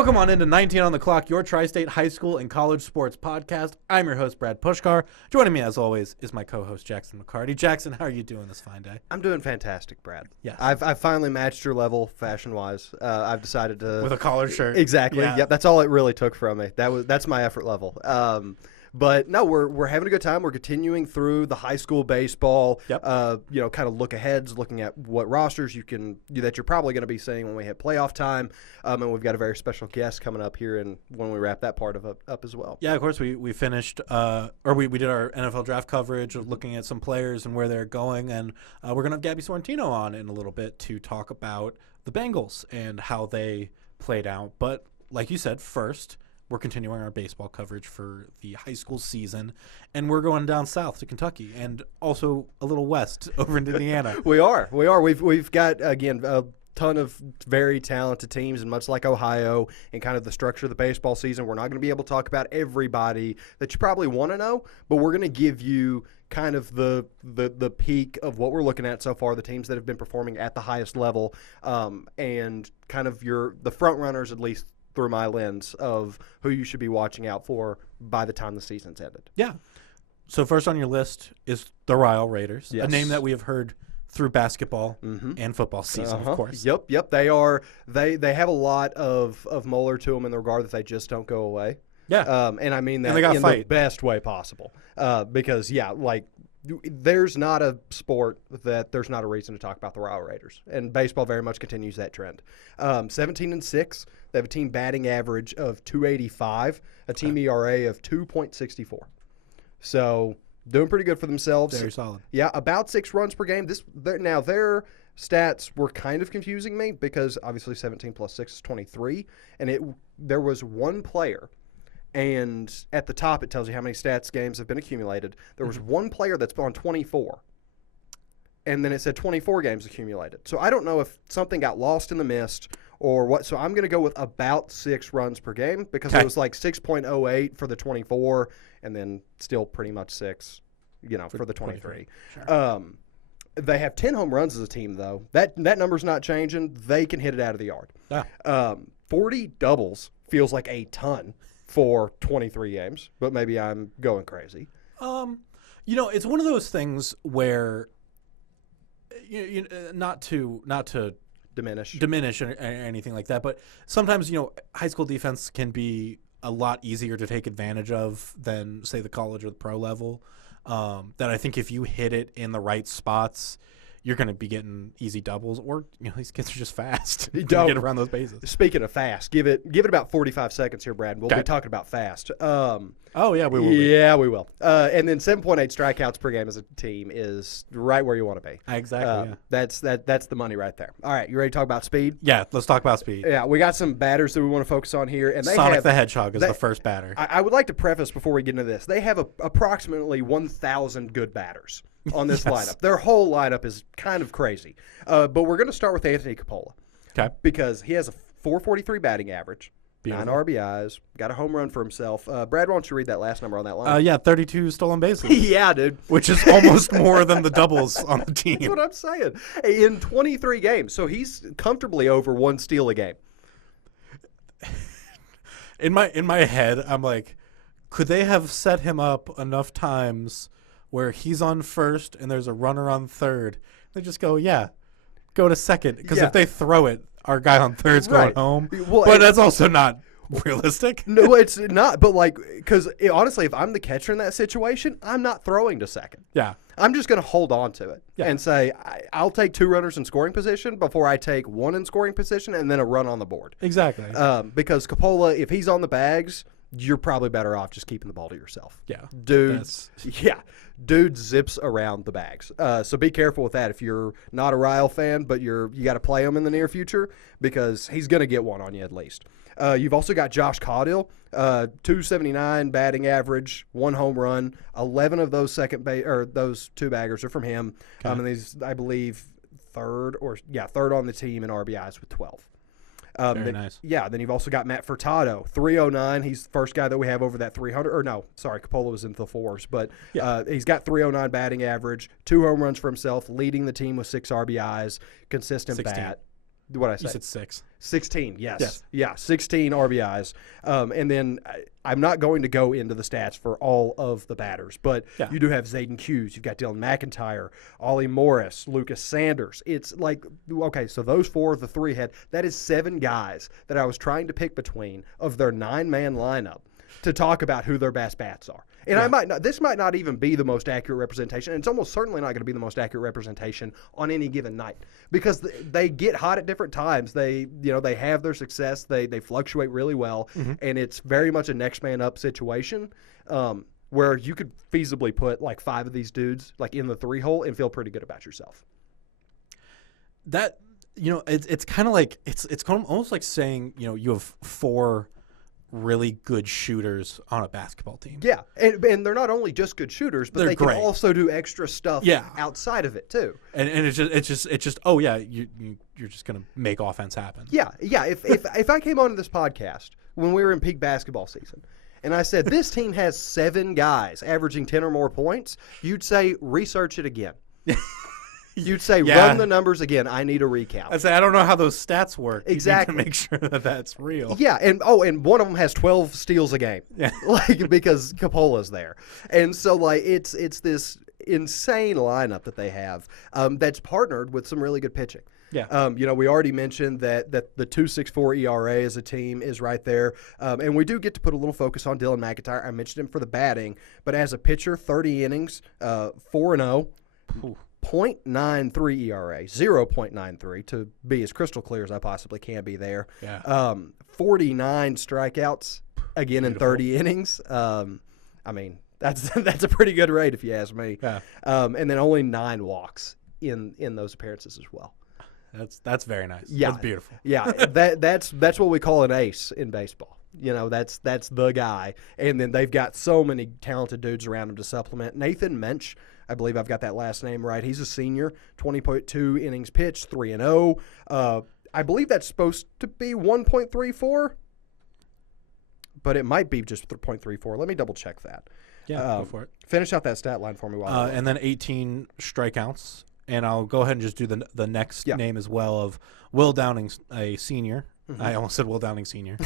Welcome on into 19 on the Clock, your Tri-State high school and college sports podcast. I'm your host, Brad Pushkar. Joining me, as always, is my co-host, Jackson McCarty. Jackson, how are you doing this fine day? I'm doing fantastic, Brad. Yes. I've finally matched your level fashion-wise. I've decided to... With a collared shirt. Exactly. Yeah. Yep, that's all it really took from me. That's my effort level. But no, we're having a good time. We're continuing through the high school baseball. Yep. Kind of look aheads, looking at what rosters that you're probably going to be seeing when we hit playoff time. And we've got a very special guest coming up here, and when we wrap that part of it up as well. Yeah, of course. We finished, we did our NFL draft coverage of looking at some players and where they're going, and we're going to have Gabi Sorrentino on in a little bit to talk about the Bengals and how they played out. But like you said, first, we're continuing our baseball coverage for the high school season, and we're going down south to Kentucky and also a little west over into Indiana. We are. We've got, again, a ton of very talented teams, and much like Ohio and kind of the structure of the baseball season, we're not going to be able to talk about everybody that you probably want to know, but we're going to give you kind of the peak of what we're looking at so far, the teams that have been performing at the highest level, and kind of the front runners, at least through my lens, of who you should be watching out for by the time the season's ended. Yeah. So first on your list is the Ryle Raiders, Yes. a name that we have heard through basketball and football season, of course. Yep. They have a lot of molar to them in the regard that they just don't go away. Yeah. And I mean that they gotta in fight. the best way possible. Because, there's not a sport that there's not a reason to talk about the Ryle Raiders, and baseball very much continues that trend. 17-6, they have a team batting average of 285, a team ERA of 2.64. So doing pretty good for themselves. Very solid. Yeah, about 6 runs per game. Now their stats were kind of confusing me because obviously 17 plus 6 is 23, and there was one player. And at the top, it tells you how many stats games have been accumulated. There was one player that's on 24, and then it said 24 games accumulated. So I don't know if something got lost in the mist or what. So I'm going to go with about 6 runs per game because it was like 6.08 for the 24, and then still pretty much 6, for the 23. Sure. They have 10 home runs as a team, though. That number's not changing. They can hit it out of the yard. Yeah. 40 doubles feels like a ton for 23 games, but maybe I'm going crazy. It's one of those things where, not to diminish or anything like that, but sometimes high school defense can be a lot easier to take advantage of than say the college or the pro level. That I think if you hit it in the right spots, you're going to be getting easy doubles, or these kids are just fast. You get around those bases. Speaking of fast, give it about 45 seconds here, Brad. We'll be talking about fast. We will. Yeah, we will. And then 7.8 strikeouts per game as a team is right where you want to be. Exactly. That's the money right there. All right, you ready to talk about speed? Yeah, let's talk about speed. Yeah, we got some batters that we want to focus on here, and Sonic the Hedgehog is the first batter. I would like to preface before we get into this. They have approximately 1,000 good batters on this lineup. Their whole lineup is kind of crazy. But we're going to start with Anthony Coppola. Okay. Because he has a 443 batting average, Beautiful. 9 RBIs, got a home run for himself. Brad, why don't you read that last number on that line? 32 stolen bases. Yeah, dude. Which is almost more than the doubles on the team. That's what I'm saying. In 23 games. So he's comfortably over 1 steal a game. In my head, I'm like, could they have set him up enough times where he's on first and there's a runner on third? They just go to second. Because if they throw it, our guy on third's going home. Well, but that's also not realistic. No, it's not. But because honestly, if I'm the catcher in that situation, I'm not throwing to second. Yeah. I'm just going to hold on to it and say, I'll take 2 runners in scoring position before I take 1 in scoring position and then a run on the board. Exactly. Because Coppola, if he's on the bags, you're probably better off just keeping the ball to yourself. Yeah. Dude zips around the bags. So be careful with that if you're not a Ryle fan, but you got to play him in the near future because he's going to get one on you at least. You've also got Josh Caudill, 279 batting average, 1 home run. 11 of those those 2 baggers are from him. Okay. And he's, I believe, third on the team in RBIs with 12. Very nice. Yeah, then you've also got Matt Furtado, 309. He's the first guy that we have over that 300. Or no, sorry, Coppola was in the 4s. But he's got 309 batting average, 2 home runs for himself, leading the team with 6 RBIs, consistent 16. bat. What I say? You said 6. 16, yes. Yes. Yeah, 16 RBIs. And then I'm not going to go into the stats for all of the batters, but Yeah. you do have Zayden Hughes, you've got Dylan McIntyre, Ollie Morris, Lucas Sanders. It's like, okay, so those 4, the 3 head, that is 7 guys that I was trying to pick between of their 9-man lineup to talk about who their best bats are. And this might not even be the most accurate representation, and it's almost certainly not going to be the most accurate representation on any given night because they get hot at different times. They have their success. They fluctuate really well, and it's very much a next man up situation where you could feasibly put like 5 of these dudes like in the 3 hole and feel pretty good about yourself. That it's kind of like it's kind of almost like saying you have 4 really good shooters on a basketball team. Yeah, and they're not only just good shooters, but they great. can also do extra stuff outside of it too. And it's just oh yeah, you're just gonna make offense happen. Yeah. If I came onto this podcast when we were in peak basketball season, and I said this team has 7 guys averaging 10 or more points, you'd say research it again. You'd say, run the numbers again. I need a recount. I'd say, I don't know how those stats work. Exactly. You need to make sure that that's real. Yeah, and one of them has 12 steals a game. Yeah. Because Capola's there. And so, it's this insane lineup that they have that's partnered with some really good pitching. Yeah. We already mentioned that the 2.64 ERA as a team is right there. And we do get to put a little focus on Dylan McIntyre. I mentioned him for the batting, but as a pitcher, 30 innings, 4-0. 0.93 ERA, 0.93 to be as crystal clear as I possibly can be there. Yeah. 49 strikeouts, again in 30 innings. I mean, that's a pretty good rate if you ask me. Yeah. And then only 9 walks in those appearances as well. That's very nice. Yeah. That's beautiful. Yeah, that's what we call an ace in baseball. That's the guy. And then they've got so many talented dudes around him to supplement. Nathan Mensch, I believe I've got that last name right. He's a senior, 20.2 innings pitched, 3-0. I believe that's supposed to be 1.34, but it might be just 0.34. Let me double check that. Yeah, go for it. Finish out that stat line for me. And then 18 strikeouts. And I'll go ahead and just do the next name as well of Will Downing, a senior. Mm-hmm. I almost said Will Downing Sr.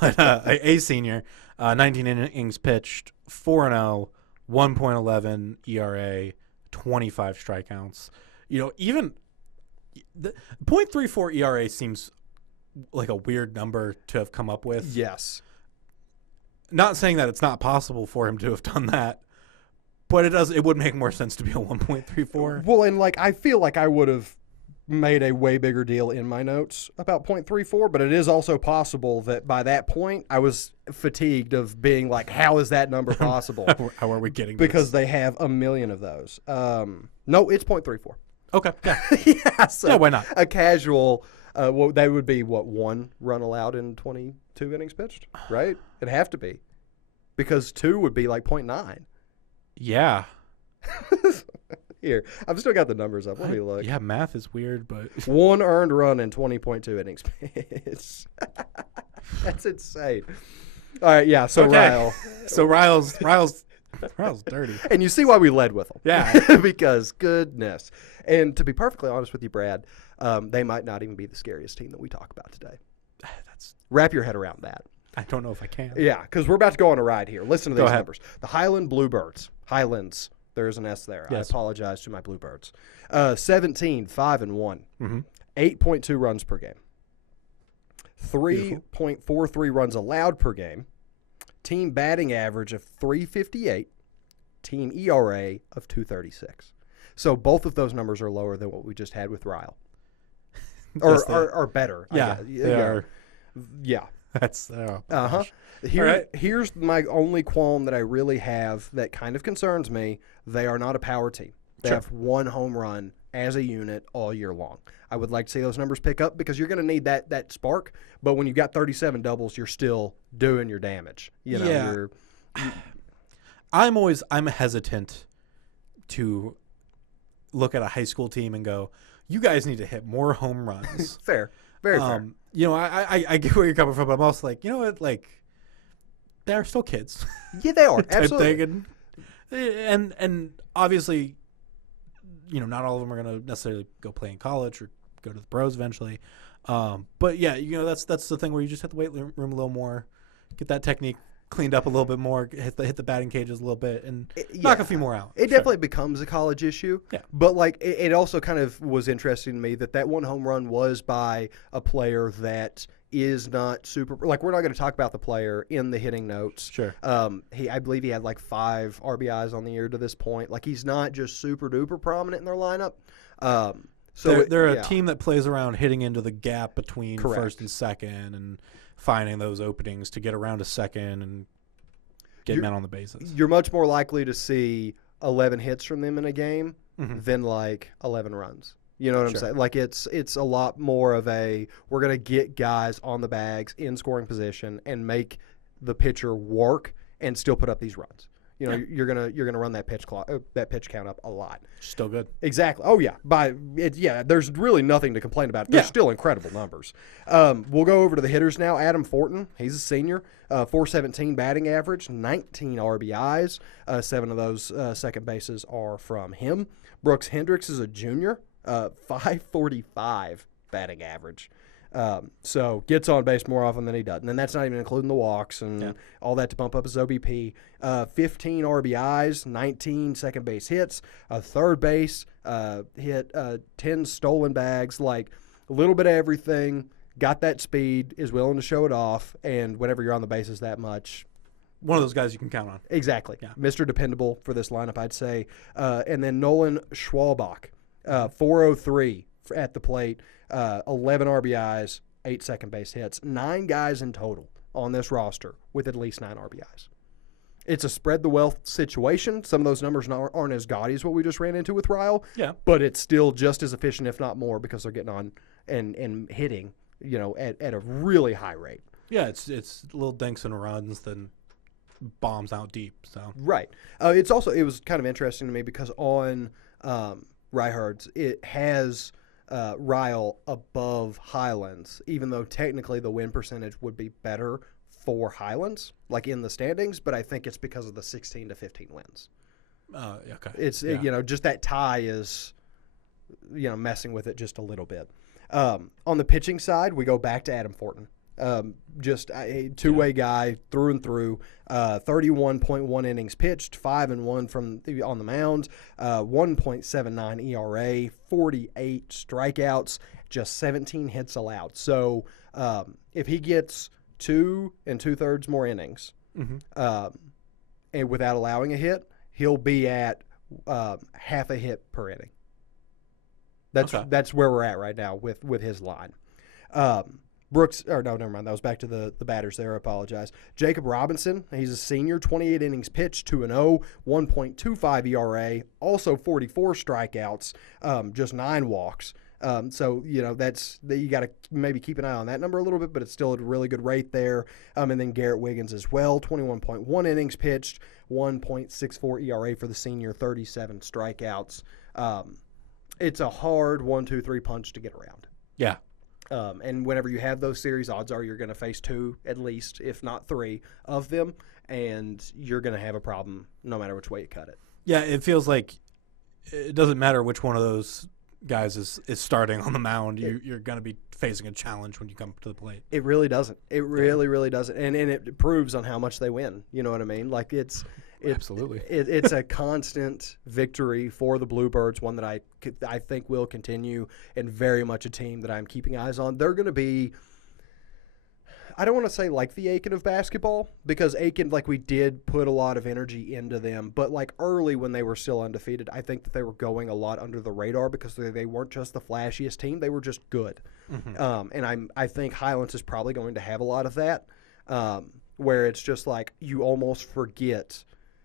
But a senior, 19 innings pitched, 4-0, 1.11 ERA, 25 strikeouts. Even the 0.34 ERA seems like a weird number to have come up with. Yes. Not saying that it's not possible for him to have done that, but it would make more sense to be a 1.34. Well, and I feel like I would have made a way bigger deal in my notes about 0.34, but it is also possible that by that point I was fatigued of being like, how is that number possible? How are we getting because this? They have a million of those. No, it's 0.34. Okay. Yeah. Yeah, so why not? A casual, they would be, 1 run allowed in 22 innings pitched, right? It'd have to be. Because 2 would be 0.9. Yeah. Here, I've still got the numbers up. Let me look. Yeah, math is weird, but 1 earned run in 20.2 innings pitched. That's insane. All right, yeah. So okay. Ryle's dirty, and you see why we led with them. Yeah, because goodness. And to be perfectly honest with you, Brad, they might not even be the scariest team that we talk about today. Wrap your head around that. I don't know if I can. Yeah, because we're about to go on a ride here. Listen to these Go ahead. numbers. The Highland Bluebirds. Highlands. There's an S there. Yes. I apologize to my Bluebirds. 17, 5-1. Mm-hmm. 8.2 runs per game. 3.43 runs allowed per game. Team batting average of 358. Team ERA of 236. So both of those numbers are lower than what we just had with Ryle. Or better. Yeah, they are. Yeah. That's Here's my only qualm that I really have that kind of concerns me. They are not a power team. They have 1 home run as a unit all year long. I would like to see those numbers pick up because you're going to need that spark. But when you've got 37 doubles, you're still doing your damage. I'm hesitant to look at a high school team and go, you guys need to hit more home runs. Fair. Very fair. I get where you're coming from, but I'm also like, they're still kids. Yeah, they are. Absolutely. And obviously, not all of them are going to necessarily go play in college or go to the pros eventually. But yeah, that's the thing where you just hit the weight room a little more, get that technique cleaned up a little bit more, hit the batting cages a little bit, and knock a few more out. It definitely becomes a college issue. Yeah. But like it also kind of was interesting to me that one home run was by a player that is not super. Like we're not going to talk about the player in the hitting notes. Sure. I believe he had like 5 RBIs on the year to this point. Like he's not just super duper prominent in their lineup. So they're a team that plays around hitting into the gap between Correct. first and second and finding those openings to get around a second and get men on the bases. You're much more likely to see 11 hits from them in a game than like 11 runs. You know what I'm saying? Like it's a lot more of a we're going to get guys on the bags in scoring position and make the pitcher work and still put up these runs. You know, you're gonna run that pitch count up a lot. Still good. Exactly. Oh yeah. There's really nothing to complain about. They're still incredible numbers. We'll go over to the hitters now. Adam Fortin, he's a senior, 417 batting average, 19 RBIs. 7 of those second bases are from him. Brooks Hendricks is a junior, 545 batting average. So gets on base more often than he doesn't. And that's not even including the walks and all that to bump up his OBP. 15 RBIs, 19 second base hits, a third base hit, 10 stolen bags, like a little bit of everything. Got that speed, is willing to show it off, and whenever you're on the bases that much, one of those guys you can count on. Exactly. Yeah. Mr. Dependable for this lineup, I'd say. And then Nolan Schwalbach, 403 at the plate, 11 RBIs, 8 second base hits. 9 guys in total on this roster with at least 9 RBIs. It's a spread the wealth situation. Some of those numbers aren't as gaudy as what we just ran into with Ryle. Yeah. But it's still just as efficient, if not more, because they're getting on and hitting, at a really high rate. Yeah, it's little dinks and runs than bombs out deep. So right. It was kind of interesting to me because on Ryhard's it has Ryle above Highlands, even though technically the win percentage would be better for Highlands, like in the standings, but I think it's because of the 16 to 15 wins. Okay. It's just that tie is messing with it just a little bit. On the pitching side, we go back to Adam Fortin. Just a two-way guy through and through. 31.1 innings pitched, 5-1 on the mound, 1.79 ERA, 48 strikeouts, just 17 hits allowed. So if he gets 2 2/3 more innings, and without allowing a hit, he'll be at half a hit per inning. That's where we're at right now with his line. Brooks, or no, never mind. That was back to the batters there. I apologize. Jacob Robinson, he's a senior, 28 innings pitched, 2-0, 1.25 ERA, also 44 strikeouts, just 9 walks. So you got to maybe keep an eye on that number a little bit, but it's still at a really good rate there. And then Garrett Wiggins as well, 21.1 innings pitched, 1.64 ERA for the senior, 37 strikeouts. It's a hard 1-2-3 punch to get around. Yeah. And whenever you have those series, odds are you're going to face 2 at least, if not 3 of them, and you're going to have a problem no matter which way you cut it. Yeah, it feels like it doesn't matter which one of those guys is starting on the mound. You're going to be facing a challenge when you come to the plate. It really doesn't. It really doesn't. And it proves on how much they win. You know what I mean? Like Absolutely. It's a constant victory for the Bluebirds, one that I think will continue, and very much a team that I'm keeping eyes on. They're going to be, I don't want to say like the Aiken of basketball, because Aiken, like we did put a lot of energy into them, but like early when they were still undefeated, I think that they were going a lot under the radar because they weren't just the flashiest team, they were just good. And I think Highlands is probably going to have a lot of that, where it's just like you almost forget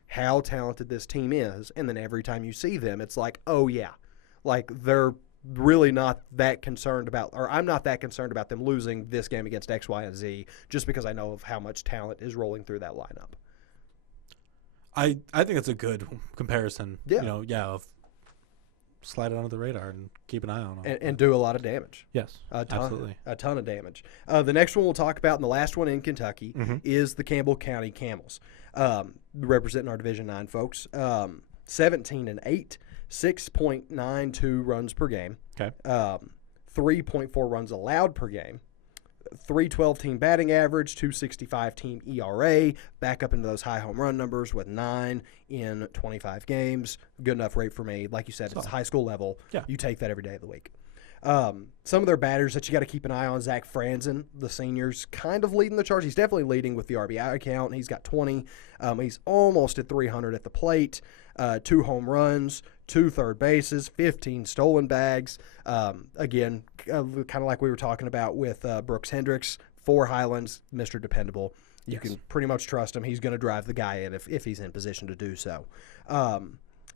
how talented this team is, and then every time you see them, it's like, oh yeah, like they're really not that concerned about, or I'm not that concerned about them losing this game against X, Y, and Z, just because I know of how much talent is rolling through that lineup. I think it's a good comparison. Yeah. Of slide it under the radar and keep an eye on them. And do a lot of damage. Yes, absolutely. A ton of damage. The next one we'll talk about, and the last one in Kentucky, is the Campbell County Camels, representing our Division IX folks. 17-8, 6.92 runs per game. Okay. 3.4 runs allowed per game, 312 team batting average, 265 team ERA, back up into those high home run numbers with 9 in 25 games. Good enough rate for me. Like you said, it's high school level. Yeah. You take that every day of the week. Some of their batters that you got to keep an eye on, Zach Franzen, the senior's kind of leading the charge. He's definitely leading with the RBI count. He's got 20. He's almost at 300 at the plate, 2 home runs, 2 third bases, 15 stolen bags. Again, kind of like we were talking about with Brooks Hendricks, 4 Highlands, Mr. Dependable. You can pretty much trust him. He's going to drive the guy in if he's in position to do so.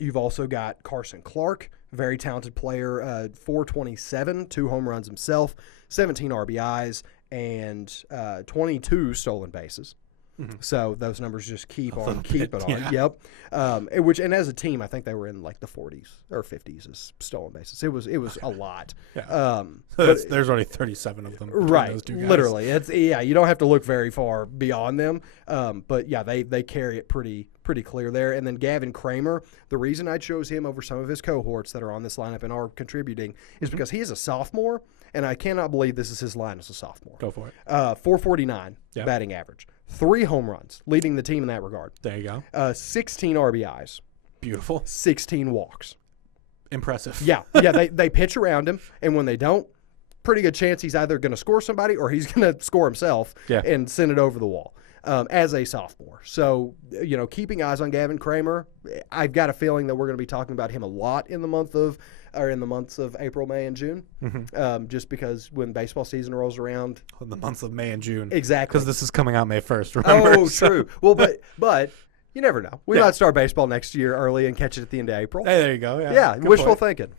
You've also got Carson Clark, very talented player, 427, 2 home runs himself, 17 RBIs, and 22 stolen bases. Mm-hmm. So those numbers just keep on keeping on. Yeah. Yep. And as a team, I think they were in like the 40s or 50s as stolen bases. It was a lot. Yeah. There's only 37 of them. Right. Those 2 guys. Literally. You don't have to look very far beyond them. But yeah, they carry it pretty clear there. And then Gavin Kramer, the reason I chose him over some of his cohorts that are on this lineup and are contributing is because he is a sophomore, and I cannot believe this is his line as a sophomore. Go for it. 449 batting average, 3 home runs, leading the team in that regard. There you go. 16 RBIs. Beautiful. 16 walks. Impressive. Yeah. They pitch around him, and when they don't, pretty good chance he's either going to score somebody or he's going to score himself and send it over the wall. As a sophomore. So, keeping eyes on Gavin Kramer, I've got a feeling that we're going to be talking about him a lot in the months of April, May, and June. Mm-hmm. Just because when baseball season rolls around. In the months of May and June. Exactly. Because this is coming out May 1st, remember? Oh, true. Well, but you never know. We might start baseball next year early and catch it at the end of April. Hey, there you go. Yeah, wishful thinking.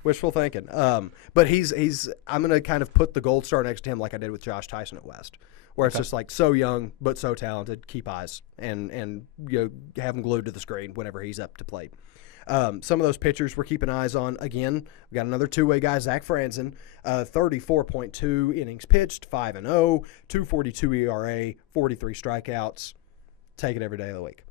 But he's I'm going to kind of put the gold star next to him like I did with Josh Tyson at West. Where it's just like so young but so talented. Keep eyes and have him glued to the screen whenever he's up to plate. Some of those pitchers we're keeping eyes on. Again, we got another 2-way guy, Zach Franzen, 34.2 innings pitched, 5-0, 2.42 ERA, 43 strikeouts. Take it every day of the week.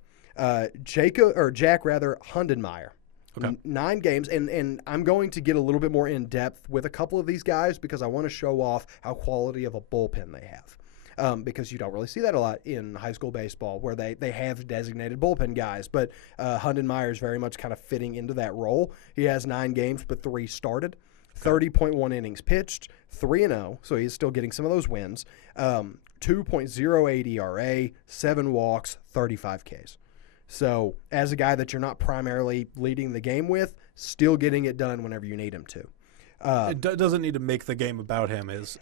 Jack Hundenmeyer. Okay. 9 games, and I'm going to get a little bit more in depth with a couple of these guys because I want to show off how quality of a bullpen they have. Because you don't really see that a lot in high school baseball where they have designated bullpen guys. But Hundenmeyer is very much kind of fitting into that role. He has 9 games, but 3 started, 30.1 innings pitched, 3-0, so he's still getting some of those wins, 2.08 ERA, 7 walks, 35 Ks. So as a guy that you're not primarily leading the game with, still getting it done whenever you need him to. It doesn't need to make the game about him. Is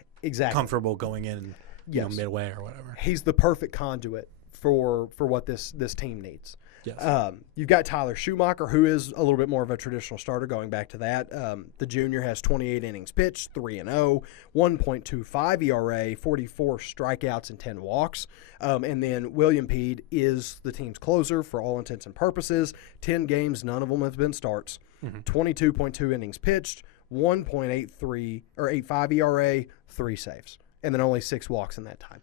comfortable going in midway or whatever. He's the perfect conduit for what this team needs. Yes. You've got Tyler Schumacher, who is a little bit more of a traditional starter going back to that. The junior has 28 innings pitched, 3-0, 1.25 ERA, 44 strikeouts, and 10 walks. And then William Pede is the team's closer for all intents and purposes. 10 games, none of them have been starts. 22.2 innings pitched, 1.83 or 85 ERA, 3 saves, and then only 6 walks in that time.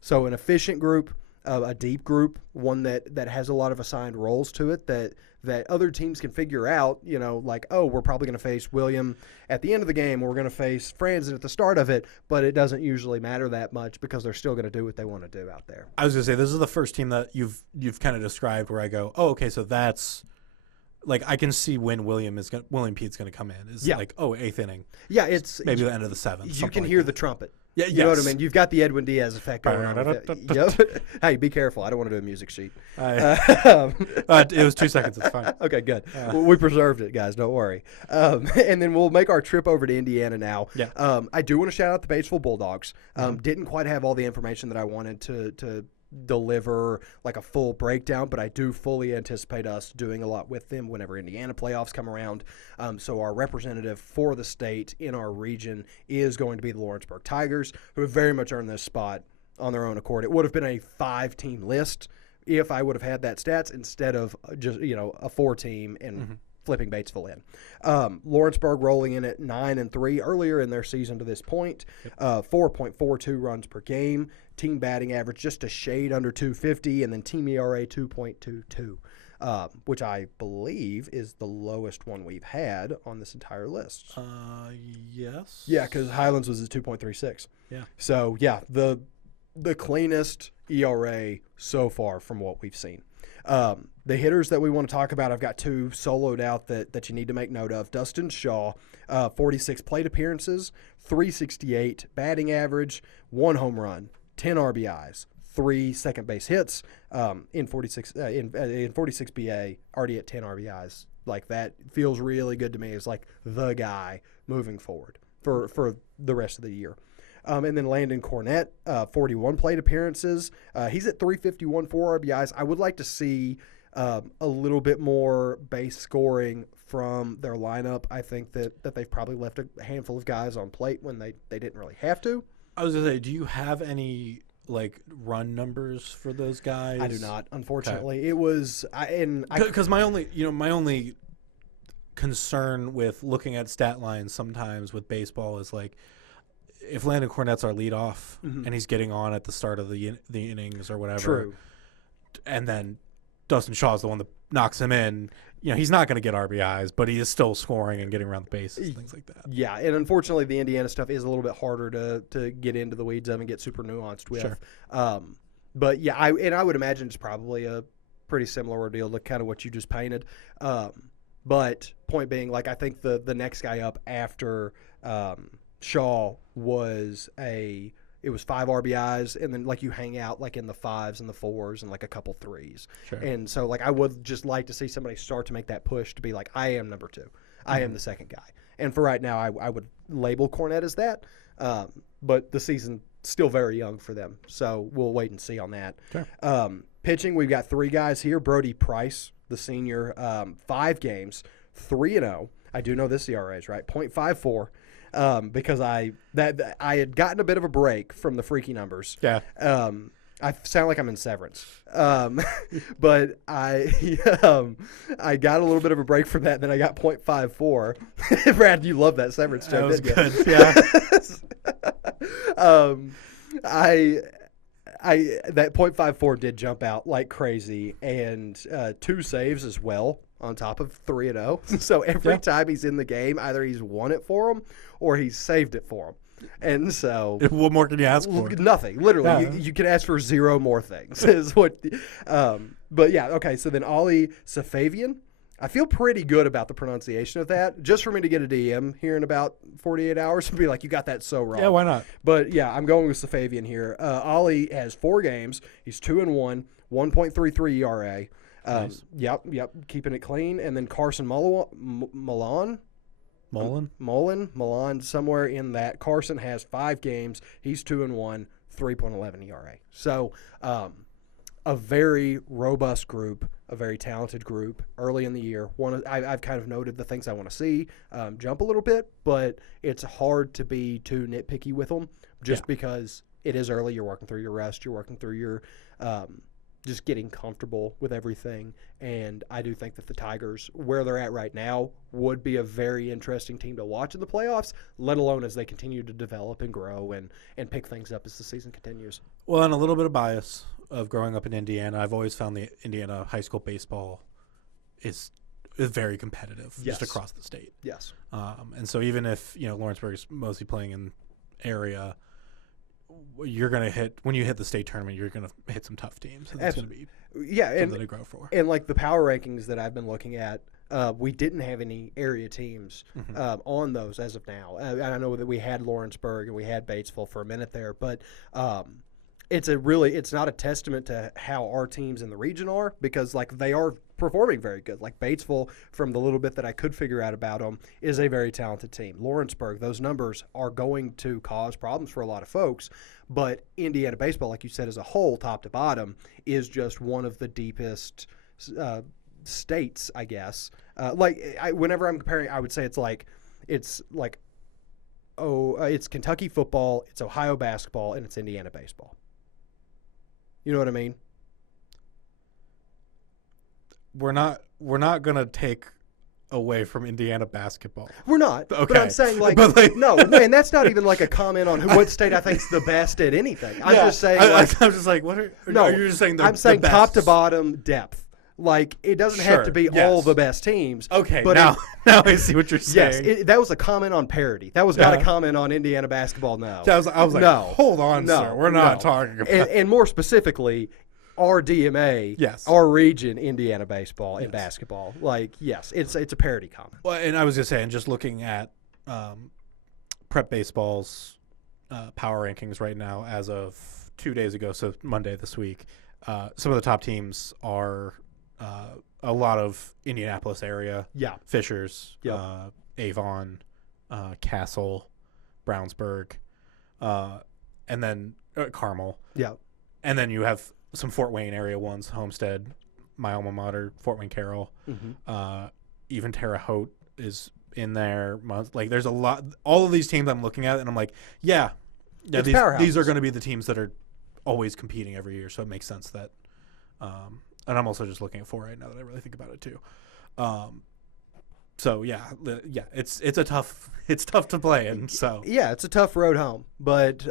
So an efficient group, a deep group, one that has a lot of assigned roles to it that other teams can figure out, like, oh, we're probably going to face William at the end of the game, or we're going to face Franzen at the start of it, but it doesn't usually matter that much because they're still going to do what they want to do out there. I was going to say, this is the first team that you've kind of described where I go, oh, okay, so that's like I can see when William Pete's going to come in. Is like, oh, 8th inning. Yeah, it's maybe the end of the 7th. You can hear the trumpet. Yeah, you know what I mean? You've got the Edwin Diaz effect going on. Yep. Hey, be careful. I don't want to do a music sheet. It was 2 seconds. It's fine. Okay, good. We preserved it, guys. Don't worry. And then we'll make our trip over to Indiana now. Yeah. I do want to shout out the Batesville Bulldogs. Didn't quite have all the information that I wanted to deliver like a full breakdown, but I do fully anticipate us doing a lot with them whenever Indiana playoffs come around. So our representative for the state in our region is going to be the Lawrenceburg Tigers, who have very much earned this spot on their own accord. It would have been a 5-team list if I would have had that stats instead of just a 4-team and flipping Batesville in. Lawrenceburg rolling in at 9-3 earlier in their season to this point. 4.42 runs per game. Team batting average just a shade under 250, and then team ERA 2.22. which I believe is the lowest one we've had on this entire list. Yes. Yeah, because Highlands was at 2.36. Yeah. So, yeah, the cleanest ERA so far from what we've seen. The hitters that we want to talk about, I've got two soloed out that you need to make note of. Dustin Shaw, 46 plate appearances, 368 batting average, 1 home run, 10 RBIs, 3 second base hits in 46 BA, already at 10 RBIs. Like, that feels really good to me as like the guy moving forward for the rest of the year. And then Landon Cornett, 41 plate appearances. He's at 351, 4 RBIs. I would like to see a little bit more base scoring from their lineup. I think that they've probably left a handful of guys on plate when they didn't really have to. I was going to say, do you have any like run numbers for those guys? I do not, unfortunately. Okay. It was because my only concern with looking at stat lines sometimes with baseball is like, if Landon Cornett's our leadoff and he's getting on at the start of the innings or whatever, true, and then Dustin Shaw's the one that knocks him in, he's not going to get RBIs, but he is still scoring and getting around the bases, things like that. Yeah, and unfortunately the Indiana stuff is a little bit harder to get into the weeds of and get super nuanced with. Sure. But yeah, I would imagine it's probably a pretty similar ordeal to kind of what you just painted. But point being, like, I think the next guy up after Shaw was 5 RBIs, and then like you hang out like in the 5s and the 4s and like a couple 3s. Sure. And so like I would just like to see somebody start to make that push to be like, I am number 2. I am the second guy. And for right now, I would label Cornett as that. But the season's still very young for them, so we'll wait and see on that. Sure. Pitching, we've got 3 guys here. Brody Price, the senior, 5 games, 3-0. I do know this ERA is right, 0.54. Because I had gotten a bit of a break from the freaky numbers. Yeah. I sound like I'm in Severance. But I got a little bit of a break from that. Then I got 0.54. Brad, you love that Severance joke. That was didn't good. Yeah. That 0.54 did jump out like crazy, and 2 saves as well on top of 3-0. So every time he's in the game, either he's won it for him or he's saved it for him. And so what more can you ask for? Nothing. Literally, you can ask for 0 more things. Is what. But yeah, okay. So then Ollie Safavian. I feel pretty good about the pronunciation of that. Just for me to get a DM here in about 48 hours and be like, you got that so wrong. Yeah, why not? But yeah, I'm going with Safavian here. Ollie has 4 games. He's 2-1, 1.33 ERA. Nice. Yep, keeping it clean. And then Carson Milan, somewhere in that. Carson has 5 games. He's 2-1, 3.11 ERA. So a very robust group, a very talented group early in the year. I've kind of noted the things I want to see jump a little bit, but it's hard to be too nitpicky with them just because it is early. You're working through your rest. You're working through your just getting comfortable with everything. And I do think that the Tigers, where they're at right now, would be a very interesting team to watch in the playoffs, let alone as they continue to develop and grow and pick things up as the season continues. Well, and a little bit of bias of growing up in Indiana. I've always found the Indiana high school baseball is very competitive just across the state. Yes. And so even if, Lawrenceburg is mostly playing in area, you're going to hit – when you hit the state tournament, you're going to hit some tough teams. And that's going to be something to grow for. And like the power rankings that I've been looking at, we didn't have any area teams on those as of now. I know that we had Lawrenceburg and we had Batesville for a minute there, but it's not a testament to how our teams in the region are, because like they are performing very good. Like Batesville, from the little bit that I could figure out about them, is a very talented team. Lawrenceburg, those numbers are going to cause problems for a lot of folks, but Indiana baseball, like you said, as a whole, top to bottom, is just one of the deepest states, I guess. Whenever I'm comparing, I would say it's Kentucky football, it's Ohio basketball, and it's Indiana baseball. You know what I mean? We're not gonna take away from Indiana basketball. We're not. Okay. But I'm saying no, and that's not even like a comment on what state I think's the best at anything. I'm just saying. I'm just like, what are? No, you're just saying. I'm saying top to bottom depth. Like, it doesn't have to be all the best teams. Okay, but now I see what you're saying. Yes, that was a comment on parity. That was not a comment on Indiana basketball, no. I was like, no, hold on, sir. We're not talking about and more specifically, our DMA, our region, Indiana baseball and basketball. Like, yes, it's a parity comment. Well, and I was just saying, just looking at prep baseball's power rankings right now as of 2 days ago, so Monday this week, some of the top teams are a lot of Indianapolis area. Yeah. Fishers, Avon, Castle, Brownsburg, and then Carmel. Yeah. And then you have some Fort Wayne area ones, Homestead, my alma mater, Fort Wayne Carroll. Even Terre Haute is in there. Like, there's a lot. All of these teams I'm looking at, and I'm like, these are going to be the teams that are always competing every year. So it makes sense that. And I'm also just looking at 4 right now that I really think about it too. So it's tough to play in. So it's a tough road home, but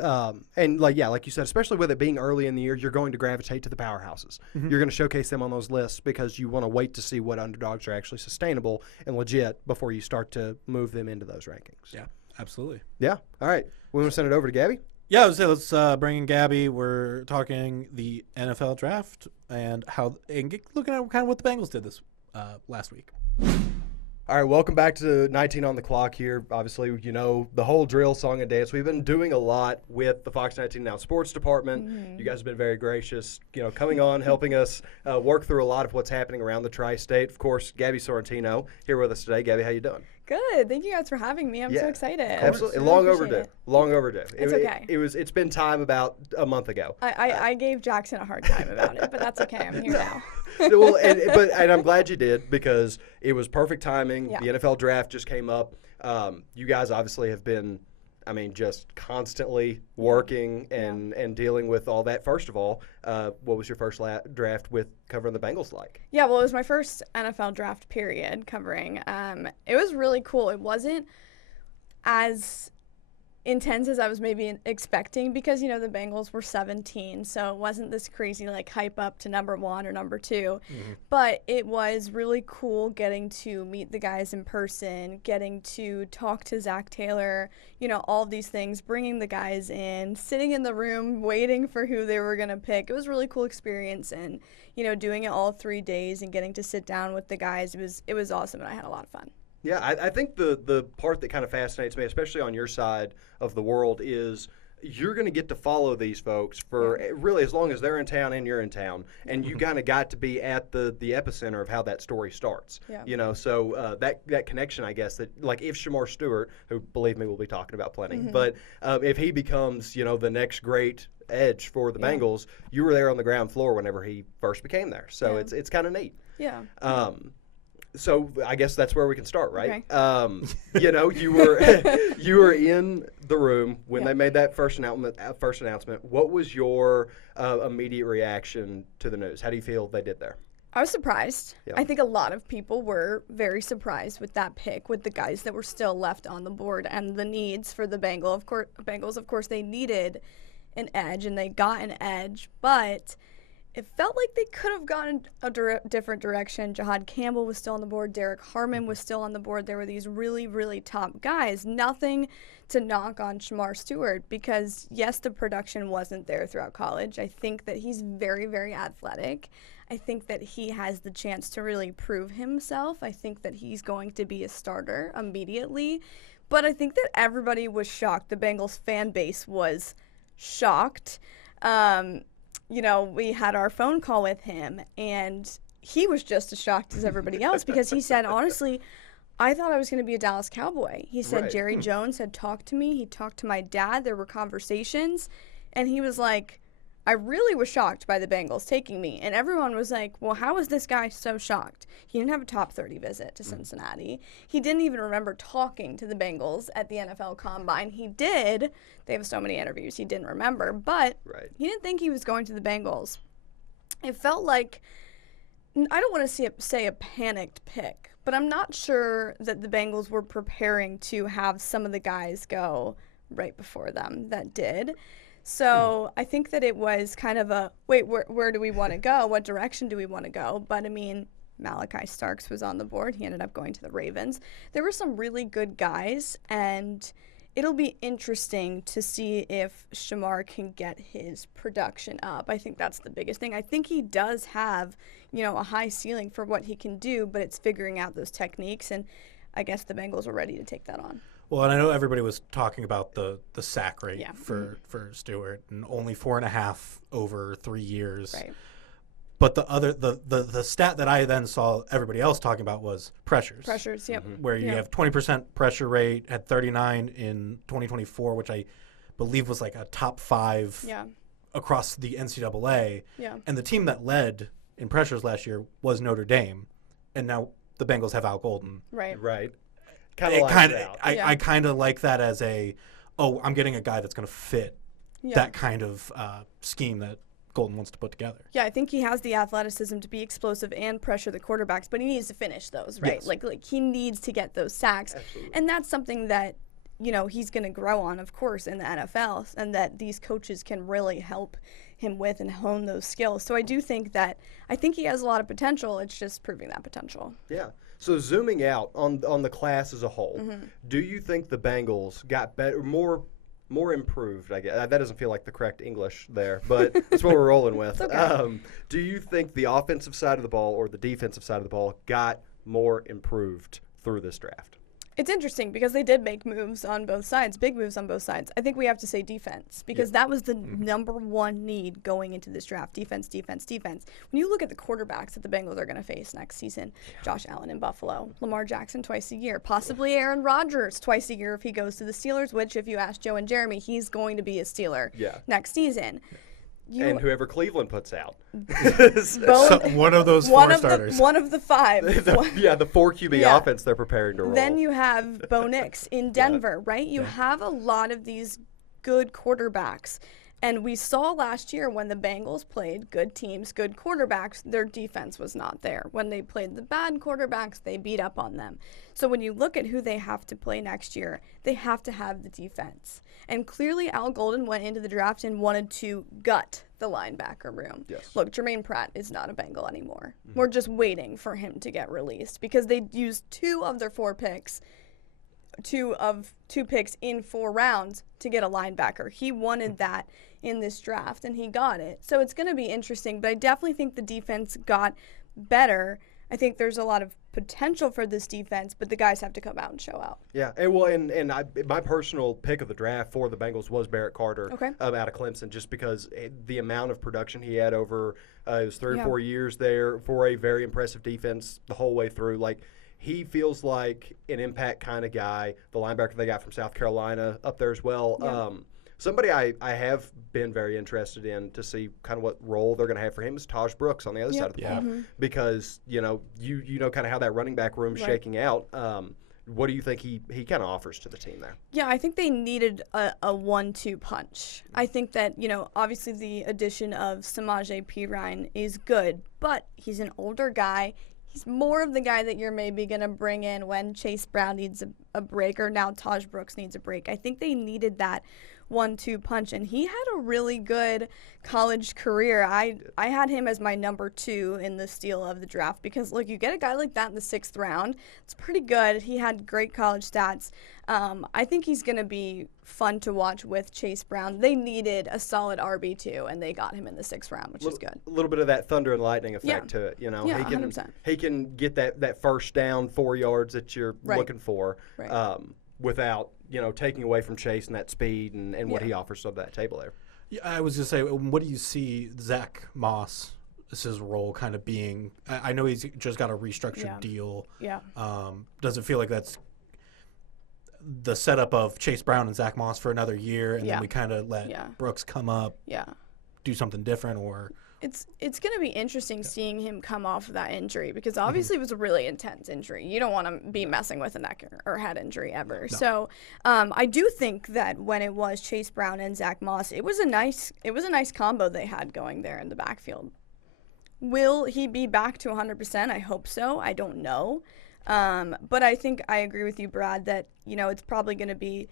and like you said, especially with it being early in the year, you're going to gravitate to the powerhouses. You're going to showcase them on those lists because you want to wait to see what underdogs are actually sustainable and legit before you start to move them into those rankings. Yeah, absolutely. Yeah. All right, we want to send it over to Gabi. Yeah, let's bring in Gabi. We're talking the NFL draft and looking at kind of what the Bengals did this last week. All right, welcome back to 19 on the clock here. Obviously, the whole drill, song, and dance. We've been doing a lot with the Fox 19 Now Sports Department. You guys have been very gracious, coming on, helping us work through a lot of what's happening around the tri-state. Of course, Gabi Sorrentino here with us today. Gabi, how you doing? Good. Thank you guys for having me. I'm so excited. Absolutely. Really Long overdue. Long overdue. It's okay. It's been time about a month ago. I gave Jackson a hard time about it, but that's okay. I'm here now. Well, and I'm glad you did because it was perfect timing. Yeah. The NFL draft just came up. You guys obviously have been, just constantly working and dealing with all that. First of all, what was your first draft with covering the Bengals like? Yeah, well, it was my first NFL draft period covering. It was really cool. It wasn't as intense as I was maybe expecting because, the Bengals were 17, so it wasn't this crazy, hype up to number 1 or number 2. But it was really cool getting to meet the guys in person, getting to talk to Zach Taylor, all of these things, bringing the guys in, sitting in the room, waiting for who they were going to pick. It was a really cool experience, and, doing it all 3 days and getting to sit down with the guys, it was awesome, and I had a lot of fun. Yeah, I think the part that kind of fascinates me, especially on your side of the world, is you're going to get to follow these folks for really as long as they're in town and you're in town, and you kind of got to be at the epicenter of how that story starts. Yeah. So that connection, I guess, that if Shamar Stewart, who believe me we'll be talking about plenty, but if he becomes the next great edge for the Bengals, you were there on the ground floor whenever he first became there. So it's kind of neat. Yeah. So I guess that's where we can start, right? Okay. You were in the room when they made that first announcement. What was your immediate reaction to the news? How do you feel they did there? I was surprised. Yeah. I think a lot of people were very surprised with that pick, with the guys that were still left on the board and the needs for the Bengals. Of course, they needed an edge, and they got an edge, but it felt like they could have gone a different direction. Jahad Campbell was still on the board. Derek Harmon was still on the board. There were these really, really top guys. Nothing to knock on Shamar Stewart because, yes, the production wasn't there throughout college. I think that he's very, very athletic. I think that he has the chance to really prove himself. I think that he's going to be a starter immediately. But I think that everybody was shocked. The Bengals fan base was shocked. We had our phone call with him, and he was just as shocked as everybody else because he said, honestly, I thought I was going to be a Dallas Cowboy. He said Jerry Jones had talked to me. He talked to my dad. There were conversations, and he was like, I really was shocked by the Bengals taking me. And everyone was like, well, how is this guy so shocked? He didn't have a top 30 visit to Cincinnati. He didn't even remember talking to the Bengals at the NFL Combine. He did. They have so many interviews he didn't remember. But he didn't think he was going to the Bengals. It felt like, I don't want to say a panicked pick, but I'm not sure that the Bengals were preparing to have some of the guys go right before them that did. So I think that it was kind of a, wait, where do we want to go? What direction do we want to go? But I mean, Malachi Starks was on the board. He ended up going to the Ravens. There were some really good guys, and it'll be interesting to see if Shamar can get his production up. I think that's the biggest thing. I think he does have, a high ceiling for what he can do, but it's figuring out those techniques, and I guess the Bengals are ready to take that on. Well, and I know everybody was talking about the sack rate Yeah. for Stewart, and only 4.5 over 3 years. Right. But the stat that I then saw everybody else talking about was pressures. Pressures, yep. Where you Yeah. have 20% pressure rate at 39 in 2024, which I believe was like a top 5 Yeah. across the NCAA. Yeah. And the team that led in pressures last year was Notre Dame, and now the Bengals have Al Golden. Right. Right. I kind of like that as I'm getting a guy that's going to fit Yeah. that kind of scheme that Golden wants to put together. Yeah, I think he has the athleticism to be explosive and pressure the quarterbacks, but he needs to finish those, right? Yes. Like he needs to get those sacks. Absolutely. And that's something that, he's going to grow on, of course, in the NFL, and that these coaches can really help him with and hone those skills. So I do think I think he has a lot of potential. It's just proving that potential. Yeah. So zooming out on the class as a whole, Mm-hmm. do you think the Bengals got better, more improved? I guess that doesn't feel like the correct English there, but that's what we're rolling with. Okay. Do you think the offensive side of the ball or the defensive side of the ball got more improved through this draft? It's interesting because they did make moves on both sides, big moves on both sides. I think we have to say defense because that was the number one need going into this draft. Defense, defense, defense. When you look at the quarterbacks that the Bengals are going to face next season, Josh Allen in Buffalo, Lamar Jackson twice a year, possibly Aaron Rodgers twice a year if he goes to the Steelers, which if you ask Joe and Jeremy, he's going to be a Steeler next season. And whoever Cleveland puts out. One of those four starters. One of the 5. The 4 QB offense they're preparing to roll. Then you have Bo Nix in Denver, right? You have a lot of these good quarterbacks. And we saw last year when the Bengals played good teams, good quarterbacks, their defense was not there. When they played the bad quarterbacks, they beat up on them. So when you look at who they have to play next year, they have to have the defense. And clearly Al Golden went into the draft and wanted to gut the linebacker room. Yes. Look, Jermaine Pratt is not a Bengal anymore. We're just waiting for him to get released because they used 2 of their 4 picks. 2 picks in 4 rounds to get a linebacker. He wanted that in this draft, and he got it. So it's going to be interesting, but I definitely think the defense got better. I think there's a lot of potential for this defense, but the guys have to come out and show out. Yeah, and my personal pick of the draft for the Bengals was Barrett Carter out of Clemson, just because the amount of production he had over it was 3 or 4 years there for a very impressive defense the whole way through. Like, he feels like an impact kind of guy. The linebacker they got from South Carolina up there as well. Yeah. Somebody I have been very interested in to see kind of what role they're going to have for him is Taj Brooks on the other side of the ball. Because, you know kind of how that running back room's shaking out. What do you think he kind of offers to the team there? Yeah, I think they needed a 1-2 punch. I think that, obviously the addition of Samaje Perine is good, but he's an older guy. He's more of the guy that you're maybe going to bring in when Chase Brown needs a break or now Taj Brooks needs a break. I think they needed that 1-2 punch, and he had a really good college career. I had him as my number 2 in the steal of the draft because, look, you get a guy like that in the 6th round. It's pretty good. He had great college stats. I think he's going to be fun to watch with Chase Brown. They needed a solid RB2, and they got him in the 6th round, which is good. A little bit of that thunder and lightning effect to it. Yeah, 100%. He can get that first down 4 yards that you're looking for without taking away from Chase and that speed and what he offers on that table there. Yeah, I was going to say, what do you see Zach Moss, his role kind of being? I know he's just got a restructured deal. Yeah. Does it feel like that's the setup of Chase Brown and Zach Moss for another year, and then we kind of let Brooks come up, do something different, or? It's going to be interesting seeing him come off of that injury because obviously it was a really intense injury. You don't want to be messing with a neck or head injury ever. No. So I do think that when it was Chase Brown and Zach Moss, it was a nice combo they had going there in the backfield. Will he be back to 100%? I hope so. I don't know. But I think I agree with you, Brad, that it's probably going to be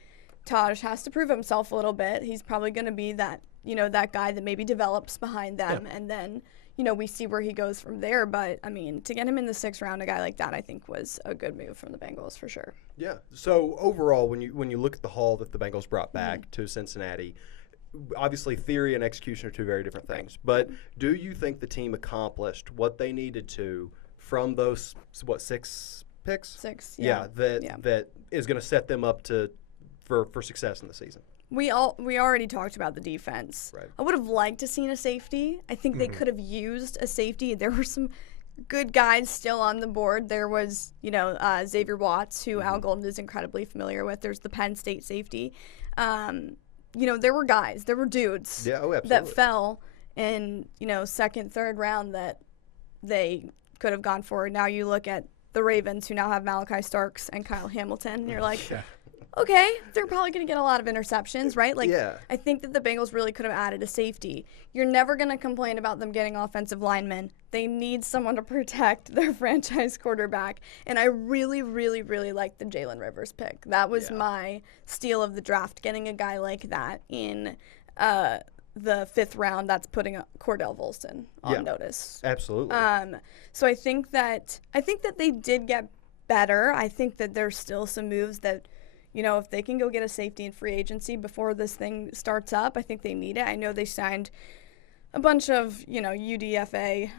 Taj has to prove himself a little bit. He's probably going to be that, that guy that maybe develops behind them, and then, we see where he goes from there. But, I mean, to get him in the 6th round, a guy like that, I think was a good move from the Bengals for sure. Yeah. So, overall, when you look at the haul that the Bengals brought back to Cincinnati, obviously theory and execution are two very different things. But do you think the team accomplished what they needed to from those, 6 picks? 6, that is going to set them up for success in the season? We already talked about the defense. Right. I would have liked to seen a safety. I think they could have used a safety. There were some good guys still on the board. There was, Xavier Watts, who Al Golden is incredibly familiar with. There's the Penn State safety. There were guys, there were dudes that fell in, 2nd, 3rd round that they could have gone for. Now you look at the Ravens, who now have Malachi Starks and Kyle Hamilton, and you're like, okay, they're probably going to get a lot of interceptions, right? I think that the Bengals really could have added a safety. You're never going to complain about them getting offensive linemen. They need someone to protect their franchise quarterback. And I really, really, really like the Jalen Rivers pick. That was my steal of the draft, getting a guy like that in the 5th round. That's putting Cordell Volson on notice. Absolutely. So I think that they did get better. I think that there's still some moves that, if they can go get a safety in free agency before this thing starts up, I think they need it. I know they signed a bunch of, UDFA.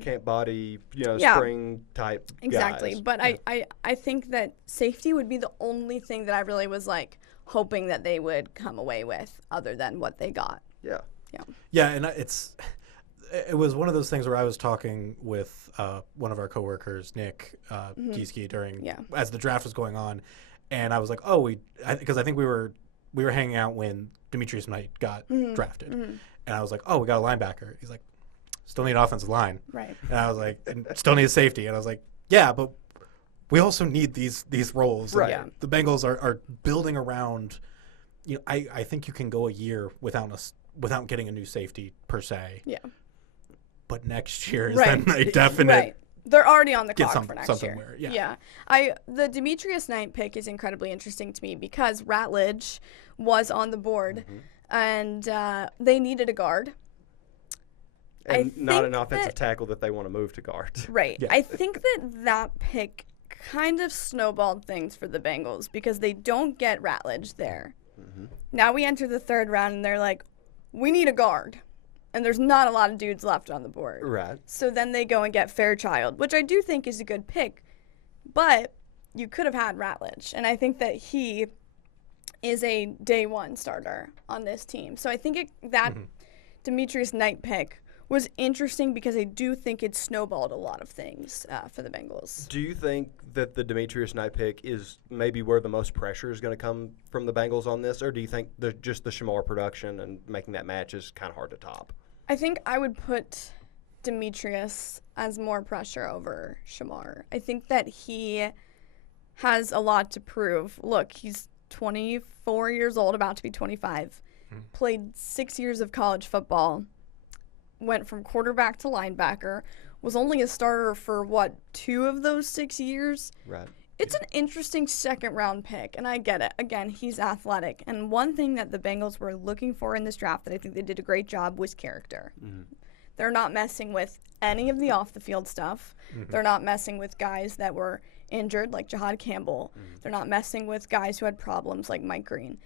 Camp body, spring type Exactly. guys. But I think that safety would be the only thing that I really was, hoping that they would come away with other than what they got. Yeah. Yeah, and it was one of those things where I was talking with one of our coworkers, Nick Gieske, as the draft was going on, and I was like, because I think we were hanging out when Demetrius Knight got drafted, and I was like, we got a linebacker. He's like, still need an offensive line, right? And I was like, and still need a safety, and I was like, yeah, but we also need these roles. Right. Yeah. The Bengals are building around. I think you can go a year without getting a new safety per se. Yeah. But next year is then a definite. Right. They're already on the clock for next year. Where, the Demetrius Knight pick is incredibly interesting to me because Ratledge was on the board, and they needed a guard. And not an offensive tackle that they want to move to guard. Right. Yeah. I think that pick kind of snowballed things for the Bengals because they don't get Ratledge there. Now we enter the 3rd round, and they're like, we need a guard. And there's not a lot of dudes left on the board. Right. So then they go and get Fairchild, which I do think is a good pick. But you could have had Ratledge. And I think that he is a day 1 starter on this team. So I think that Demetrius Knight pick was interesting because I do think it snowballed a lot of things for the Bengals. Do you think that the Demetrius Knight pick is maybe where the most pressure is going to come from the Bengals on this? Or do you think just the Shamar production and making that match is kind of hard to top? I think I would put Demetrius as more pressure over Shamar. I think that he has a lot to prove. Look, he's 24 years old, about to be 25, played 6 years of college football, went from quarterback to linebacker, was only a starter for, 2 of those 6 years? Right. It's an interesting 2nd round pick, and I get it. Again, he's athletic. And one thing that the Bengals were looking for in this draft that I think they did a great job was character. They're not messing with any of the off-the-field stuff. They're not messing with guys that were injured, like Jahad Campbell. They're not messing with guys who had problems, like Mike Green.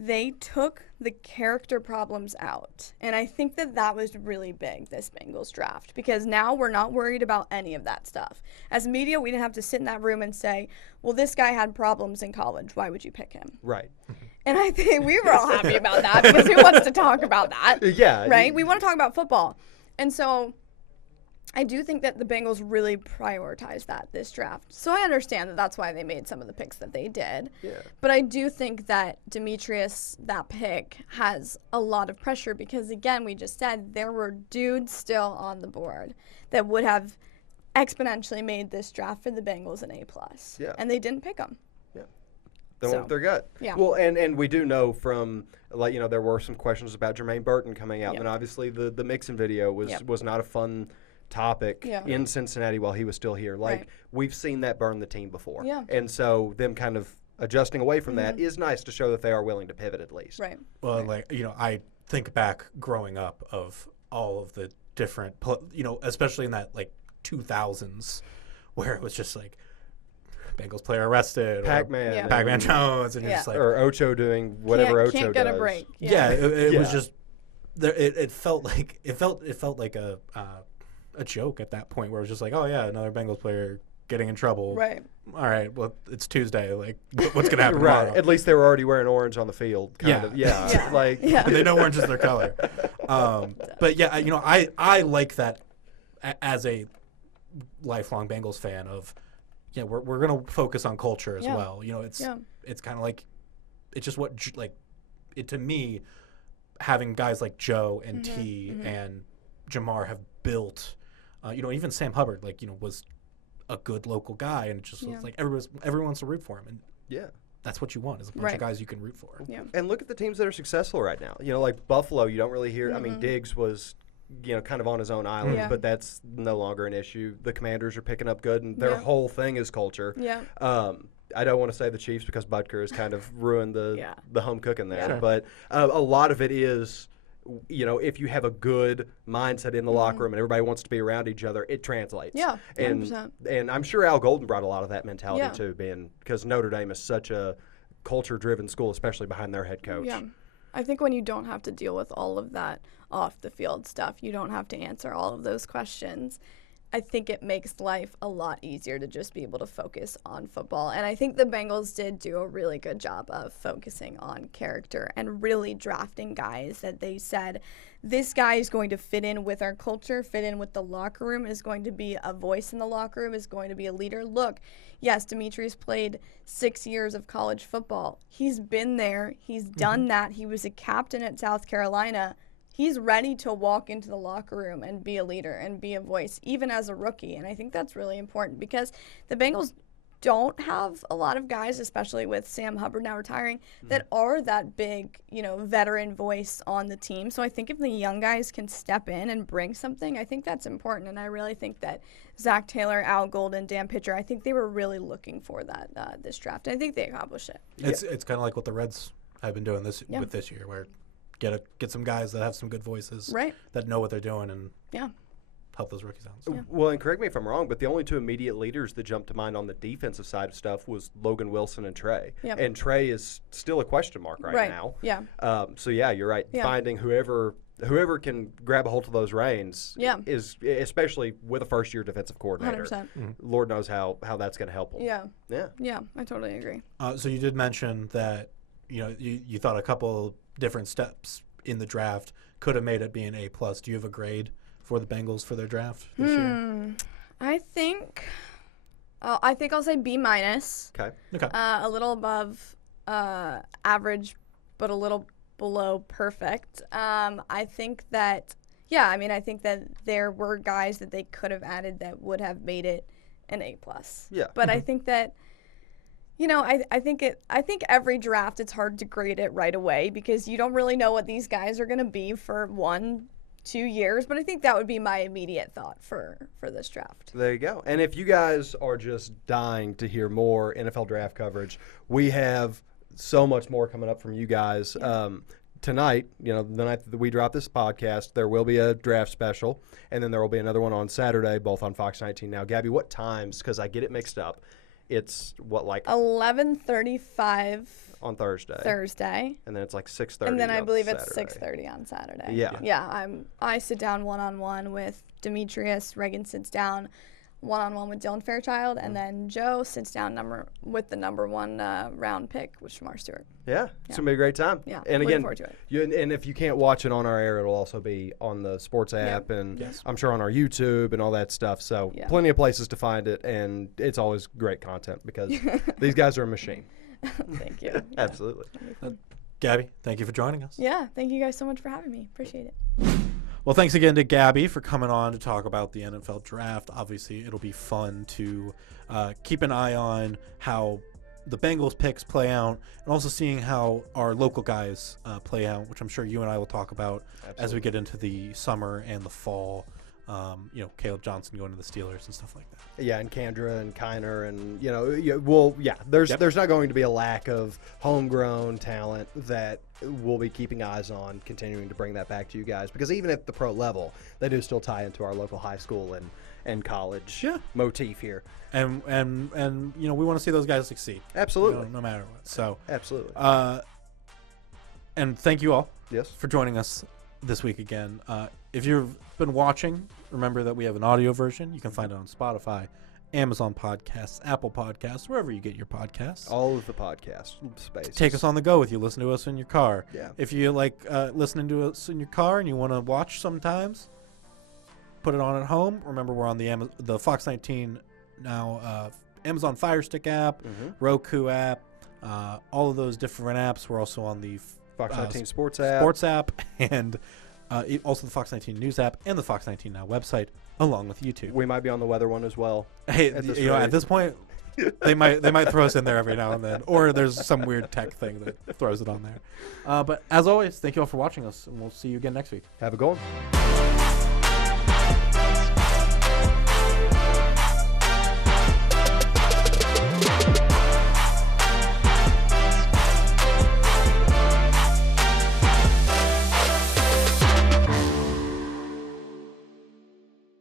They took the character problems out. And I think that was really big, this Bengals draft, because now we're not worried about any of that stuff. As media, we didn't have to sit in that room and say, well, this guy had problems in college. Why would you pick him? Right. And I think we were all happy about that because who wants to talk about that? Yeah. Right? We want to talk about football. And so I do think that the Bengals really prioritized that this draft. So I understand that that's why they made some of the picks that they did. Yeah. But I do think that Demetrius, that pick, has a lot of pressure because, again, we just said there were dudes still on the board that would have exponentially made this draft for the Bengals an A+. Yeah. And they didn't pick them. They went with their gut. Yeah. Well, and we do know from, there were some questions about Jermaine Burton coming out. Yep. And obviously the Mixon video was not a fun topic in Cincinnati while he was still here. Right. We've seen that burn the team before. Yeah. And so them kind of adjusting away from that is nice to show that they are willing to pivot at least. Right. Well, like, I think back growing up of all of the different, especially in that like 2000s where it was just like Bengals player arrested, Pac-Man, Yeah. Pac-Man Jones, and you're just like, or Ocho doing whatever Ocho can't get does. a break. yeah, it Yeah. was just there. It felt like it felt like a joke at that point where it was just like, oh yeah, another Bengals player getting in trouble. Right. All right, well, it's Tuesday. Like, what's gonna happen tomorrow? Right. At least they were already wearing orange on the field. Kind of. Yeah. Yeah. Like. Yeah. They know orange is their color. But yeah, I like that as a lifelong Bengals fan of, we're gonna focus on culture as well. It's kind of like, it's just what to me, having guys like Joe and T and Jamar have built. Even Sam Hubbard, was a good local guy, and it just was like everyone wants to root for him, and Yeah. that's what you want is a bunch of guys you can root for. Yeah. And look at the teams that are successful right now. Like Buffalo, you don't really hear. I mean, Diggs was, kind of on his own island, Yeah. but that's no longer an issue. The Commanders are picking up good, and their whole thing is culture. Yeah. I don't want to say the Chiefs because Butker has kind of ruined the home cooking there, Yeah. but a lot of it is. If you have a good mindset in the locker room and everybody wants to be around each other, it translates. Yeah, 100%. And I'm sure Al Golden brought a lot of that mentality Yeah. too, because Notre Dame is such a culture-driven school, especially behind their head coach. Yeah. I think when you don't have to deal with all of that off the field stuff, you don't have to answer all of those questions. I think it makes life a lot easier to just be able to focus on football. And I think the Bengals did do a really good job of focusing on character and really drafting guys that they said, this guy is going to fit in with our culture, fit in with the locker room, is going to be a voice in the locker room, is going to be a leader. Look, yes, Demetrius played 6 years of college football. He's been there. He's done that. He was a captain at South Carolina. He's ready to walk into the locker room and be a leader and be a voice, even as a rookie. And I think that's really important because the Bengals don't have a lot of guys, especially with Sam Hubbard now retiring, that are that big, veteran voice on the team. So I think if the young guys can step in and bring something, I think that's important. And I really think that Zach Taylor, Al Golden, Dan Pitcher, I think they were really looking for that this draft. And I think they accomplished it. It's kind of like what the Reds have been doing this year, where get some guys that have some good voices, Right. that know what they're doing, and Yeah. help those rookies out. So. Well, and correct me if I'm wrong, but the only two immediate leaders that jumped to mind on the defensive side of stuff was Logan Wilson and Trey. Yep. And Trey is still a question mark right now. Yeah. So yeah, you're right. Yeah. Finding whoever can grab a hold of those reins is, especially with a first-year defensive coordinator. 100%. Lord knows how that's going to help them. Yeah. Yeah. Yeah. I totally agree. So you did mention that you thought a couple different steps in the draft could have made it be an A+. Do you have a grade for the Bengals for their draft this year? I think I'll say B-. Okay. A little above average, but a little below perfect. I think that there were guys that they could have added that would have made it an A+. Yeah. But I think that, I think every draft it's hard to grade it right away because you don't really know what these guys are going to be for 1-2 years. But I think that would be my immediate thought for this draft. There you go. And if you guys are just dying to hear more NFL draft coverage, we have so much more coming up from you guys. Tonight, the night that we drop this podcast, there will be a draft special, and then there will be another one on Saturday, both on Fox 19. Now, Gabby, what times? Because I get it mixed up. It's 11:35 on Thursday. And then it's 6:30. And then I believe it's Saturday. 6:30 on Saturday. Yeah. Yeah. I sit down one-on-one with Demetrius. Reagan sits down one-on-one with Dylan Fairchild, and then Joe sits down with the number one round pick, which is Shamar Stewart. Yeah, it's going to be a great time. Yeah, and looking again, forward to it. And if you can't watch it on our air, it'll also be on the sports app, and I'm sure on our YouTube and all that stuff. So plenty of places to find it, and it's always great content because these guys are a machine. Thank you. Absolutely. Gabby, thank you for joining us. Yeah, thank you guys so much for having me. Appreciate it. Well, thanks again to Gabby for coming on to talk about the NFL draft. Obviously, it'll be fun to keep an eye on how the Bengals picks play out and also seeing how our local guys play out, which I'm sure you and I will talk about as we get into the summer and the fall Caleb Johnson going to the Steelers and stuff like that. Yeah, and Kandra and Kiner and there's Yep. there's not going to be a lack of homegrown talent that we'll be keeping eyes on, continuing to bring that back to you guys, because even at the pro level, they do still tie into our local high school and college motif here. And we want to see those guys succeed. Absolutely. No matter what. So Absolutely. and thank you all Yes. for joining us this week again. If you've been watching, remember that we have an audio version. You can find it on Spotify, Amazon Podcasts, Apple Podcasts, wherever you get your podcasts. All of the podcast spaces. Take us on the go with you. Listen to us in your car. Yeah. If you like listening to us in your car and you want to watch sometimes, put it on at home. Remember, we're on the Fox 19 now Amazon Fire Stick app, Roku app, all of those different apps. We're also on the Fox 19 Sports app. And also the Fox 19 News app and the Fox 19 Now website, along with YouTube. We might be on the weather one as well. Hey, at at this point, they might throw us in there every now and then, or there's some weird tech thing that throws it on there. But as always, thank you all for watching us, and we'll see you again next week. Have a good one.